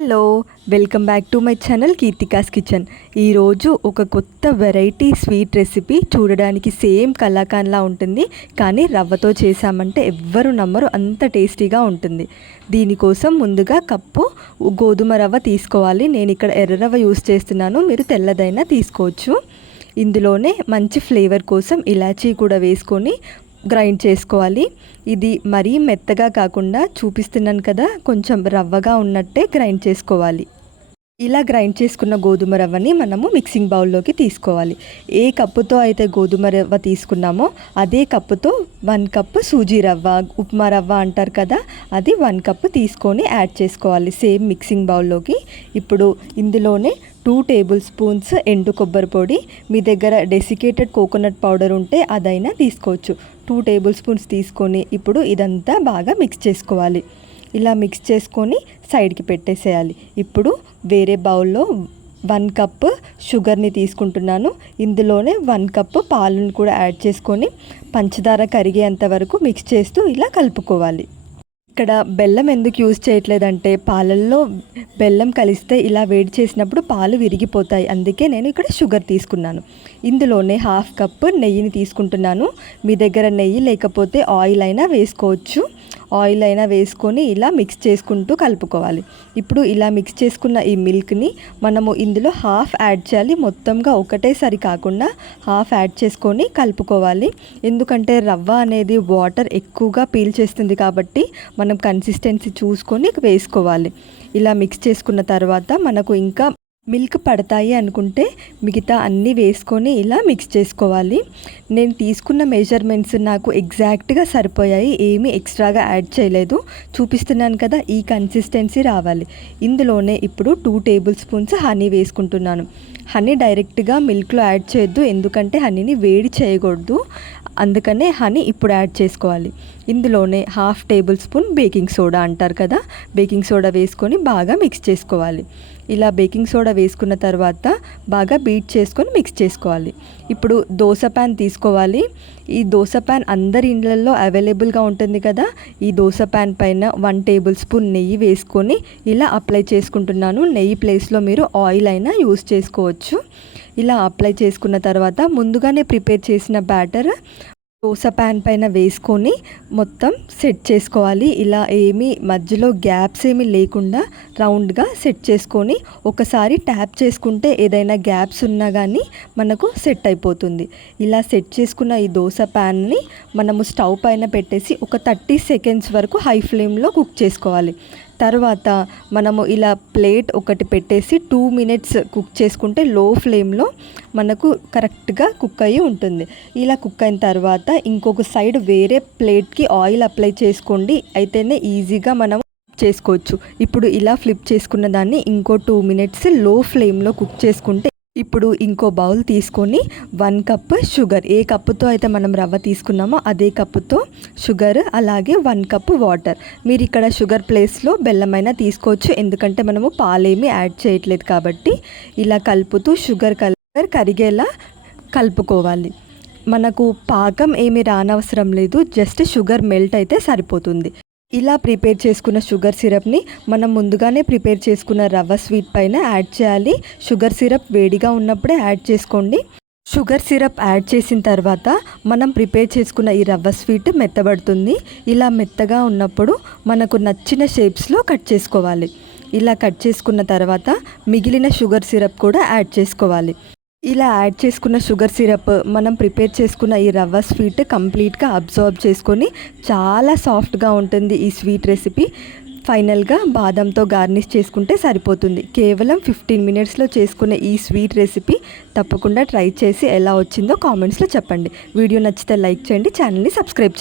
Hello welcome back to my channel Keerthika's kitchen. ఈరోజు ఒక కొత్త వెరైటీ స్వీట్ రెసిపీ చూడడానికి సేమ్ కలాకాన్లా ఉంటుంది కానీ రవ్వతో చేసామంటే ఎవ్వరు నమ్మరు అంత టేస్టీగా ఉంటుంది. దీనికోసం ముందుగా కప్పు గోధుమ రవ్వ తీసుకోవాలి. నేను ఇక్కడ ఎర్ర రవ్వ యూస్ చేస్తున్నాను మీరు తెల్లదైనా తీసుకోవచ్చు. ఇందులోనే మంచి ఫ్లేవర్ కోసం ఇలాచీ కూడా వేసుకొని గ్రైండ్ చేసుకోవాలి. ఇది మరీ మెత్తగా కాకుండా చూపిస్తున్నాను కదా కొంచెం రవ్వగా ఉన్నట్టే గ్రైండ్ చేసుకోవాలి. ఇలా గ్రైండ్ చేసుకున్న గోధుమ రవ్వని మనము మిక్సింగ్ బౌల్లోకి తీసుకోవాలి. ఏ కప్పుతో అయితే గోధుమ రవ్వ తీసుకున్నామో అదే కప్పుతో వన్ కప్ సూజీ రవ్వ ఉప్మా రవ్వ అంటారు కదా అది వన్ కప్ తీసుకొని యాడ్ చేసుకోవాలి సేమ్ మిక్సింగ్ బౌల్లోకి. ఇప్పుడు ఇందులోనే టూ టేబుల్ స్పూన్స్ ఎండు కొబ్బరి పొడి మీ దగ్గర డెసికేటెడ్ కోకోనట్ పౌడర్ ఉంటే అదైనా తీసుకోవచ్చు. టూ టేబుల్ స్పూన్స్ తీసుకొని ఇప్పుడు ఇదంతా బాగా మిక్స్ చేసుకోవాలి. ఇలా మిక్స్ చేసుకొని సైడ్కి పెట్టేసేయాలి. ఇప్పుడు వేరే బౌల్లో వన్ కప్ షుగర్ని తీసుకుంటున్నాను. ఇందులోనే వన్ కప్ పాలను కూడా యాడ్ చేసుకొని పంచదార కరిగేంత వరకు మిక్స్ చేస్తూ ఇలా కలుపుకోవాలి. ఇక్కడ బెల్లం ఎందుకు యూజ్ చేయట్లేదంటే పాలల్లో బెల్లం కలిస్తే ఇలా వేడి చేసినప్పుడు పాలు విరిగిపోతాయి. అందుకే నేను ఇక్కడ షుగర్ తీసుకున్నాను. ఇందులోనే హాఫ్ కప్ నెయ్యిని తీసుకుంటున్నాను. మీ దగ్గర నెయ్యి లేకపోతే ఆయిల్ అయినా వేసుకోవచ్చు. ఆయిల్ అయినా వేసుకొని ఇలా మిక్స్ చేసుకుంటూ కలుపుకోవాలి. ఇప్పుడు ఇలా మిక్స్ చేసుకున్న ఈ మిల్క్ని మనము ఇందులో హాఫ్ యాడ్ చేయాలి. మొత్తంగా ఒకటేసారి కాకుండా హాఫ్ యాడ్ చేసుకొని కలుపుకోవాలి. ఎందుకంటే రవ్వ అనేది వాటర్ ఎక్కువగా పీల్చేస్తుంది కాబట్టి మనం కన్సిస్టెన్సీ చూసుకొని వేసుకోవాలి. ఇలా మిక్స్ చేసుకున్న తర్వాత మనకు ఇంకా మిల్క్ పడతాయి అనుకుంటే మిగతా అన్నీ వేసుకొని ఇలా మిక్స్ చేసుకోవాలి. నేను తీసుకున్న మెజర్మెంట్స్ నాకు ఎగ్జాక్ట్గా సరిపోయాయి. ఏమీ ఎక్స్ట్రాగా యాడ్ చేయలేదు. చూపిస్తున్నాను కదా ఈ కన్సిస్టెన్సీ రావాలి. ఇందులోనే ఇప్పుడు టూ టేబుల్ స్పూన్స్ హనీ వేసుకుంటున్నాను. హనీ డైరెక్ట్గా మిల్క్లో యాడ్ చేయొద్దు. ఎందుకంటే హనీని వేడి చేయకూడదు. అందుకనే హనీ ఇప్పుడు యాడ్ చేసుకోవాలి. ఇందులోనే half tablespoon baking soda అంటారు కదా బేకింగ్ సోడా వేసుకొని బాగా మిక్స్ చేసుకోవాలి. ఇలా బేకింగ్ సోడా వేసుకున్న తర్వాత బాగా బీట్ చేసుకొని మిక్స్ చేసుకోవాలి. ఇప్పుడు దోశ ప్యాన్ తీసుకోవాలి. ఈ దోశ ప్యాన్ అందరి ఇండ్లలో అవైలబుల్గా ఉంటుంది కదా. ఈ దోశ ప్యాన్ పైన వన్ టేబుల్ స్పూన్ నెయ్యి వేసుకొని ఇలా అప్లై చేసుకుంటున్నాను. నెయ్యి ప్లేస్లో మీరు ఆయిల్ అయినా యూస్ చేసుకోవచ్చు. ఇలా అప్లై చేసుకున్న తర్వాత ముందుగానే ప్రిపేర్ చేసిన బ్యాటర్ దోశ ప్యాన్ పైన వేసుకొని మొత్తం సెట్ చేసుకోవాలి. ఇలా ఏమీ మధ్యలో గ్యాప్స్ ఏమీ లేకుండా రౌండ్గా సెట్ చేసుకొని ఒకసారి ట్యాప్ చేసుకుంటే ఏదైనా గ్యాప్స్ ఉన్నా కానీ మనకు సెట్ అయిపోతుంది. ఇలా సెట్ చేసుకున్న ఈ దోశ ప్యాన్ని మనము స్టవ్ పైన పెట్టేసి ఒక థర్టీ సెకండ్స్ వరకు హై ఫ్లేమ్లో కుక్ చేసుకోవాలి. తర్వాత మనము ఇలా ప్లేట్ ఒకటి పెట్టేసి టూ మినిట్స్ కుక్ చేసుకుంటే లో ఫ్లేమ్లో మనకు కరెక్ట్గా కుక్ అయ్యి ఉంటుంది. ఇలా కుక్ అయిన తర్వాత ఇంకొక సైడ్ వేరే ప్లేట్కి ఆయిల్ అప్లై చేసుకోండి. అయితేనే ఈజీగా మనం చేసుకోవచ్చు. ఇప్పుడు ఇలా ఫ్లిప్ చేసుకున్న దాన్ని ఇంకో టూ మినిట్స్లో ఫ్లేమ్లో కుక్ చేసుకుంటే ఇప్పుడు ఇంకో బౌల్ తీసుకొని వన్ కప్ షుగర్. ఏ కప్పుతో అయితే మనం రవ్వ తీసుకున్నామో అదే కప్పుతో షుగర్ అలాగే వన్ కప్ వాటర్. మీరు ఇక్కడ షుగర్ ప్లేస్లో బెల్లమైనా తీసుకోవచ్చు. ఎందుకంటే మనము పాలేమీ యాడ్ చేయట్లేదు కాబట్టి ఇలా కలుపుతూ షుగర్ కలర్ కరిగేలా కలుపుకోవాలి. మనకు పాకం ఏమి రానవసరం లేదు. జస్ట్ షుగర్ మెల్ట్ అయితే సరిపోతుంది. ఇలా ప్రిపేర్ చేసుకున్న షుగర్ సిరప్ని మనం ముందుగానే ప్రిపేర్ చేసుకున్న రవ్వ స్వీట్ పైన యాడ్ చేయాలి. షుగర్ సిరప్ వేడిగా ఉన్నప్పుడే యాడ్ చేసుకోండి. షుగర్ సిరప్ యాడ్ చేసిన తర్వాత మనం ప్రిపేర్ చేసుకున్న ఈ రవ్వ స్వీట్ మెత్తబడుతుంది. ఇలా మెత్తగా ఉన్నప్పుడు మనకు నచ్చిన షేప్స్లో కట్ చేసుకోవాలి. ఇలా కట్ చేసుకున్న తర్వాత మిగిలిన షుగర్ సిరప్ కూడా యాడ్ చేసుకోవాలి. ఇలా యాడ్ చేసుకున్న షుగర్ సిరప్ మనం ప్రిపేర్ చేసుకున్న ఈ రవ్వ స్వీట్ కంప్లీట్గా అబ్జర్వ్ చేసుకొని చాలా సాఫ్ట్గా ఉంటుంది ఈ స్వీట్ రెసిపీ ఫైనల్గా బాదంతో గార్నిష్ చేసుకుంటే సరిపోతుంది. కేవలం ఫిఫ్టీన్ మినిట్స్లో చేసుకునే ఈ స్వీట్ రెసిపీ తప్పకుండా ట్రై చేసి ఎలా వచ్చిందో కామెంట్స్లో చెప్పండి. వీడియో నచ్చితే లైక్ చేయండి ఛానల్ని సబ్స్క్రైబ్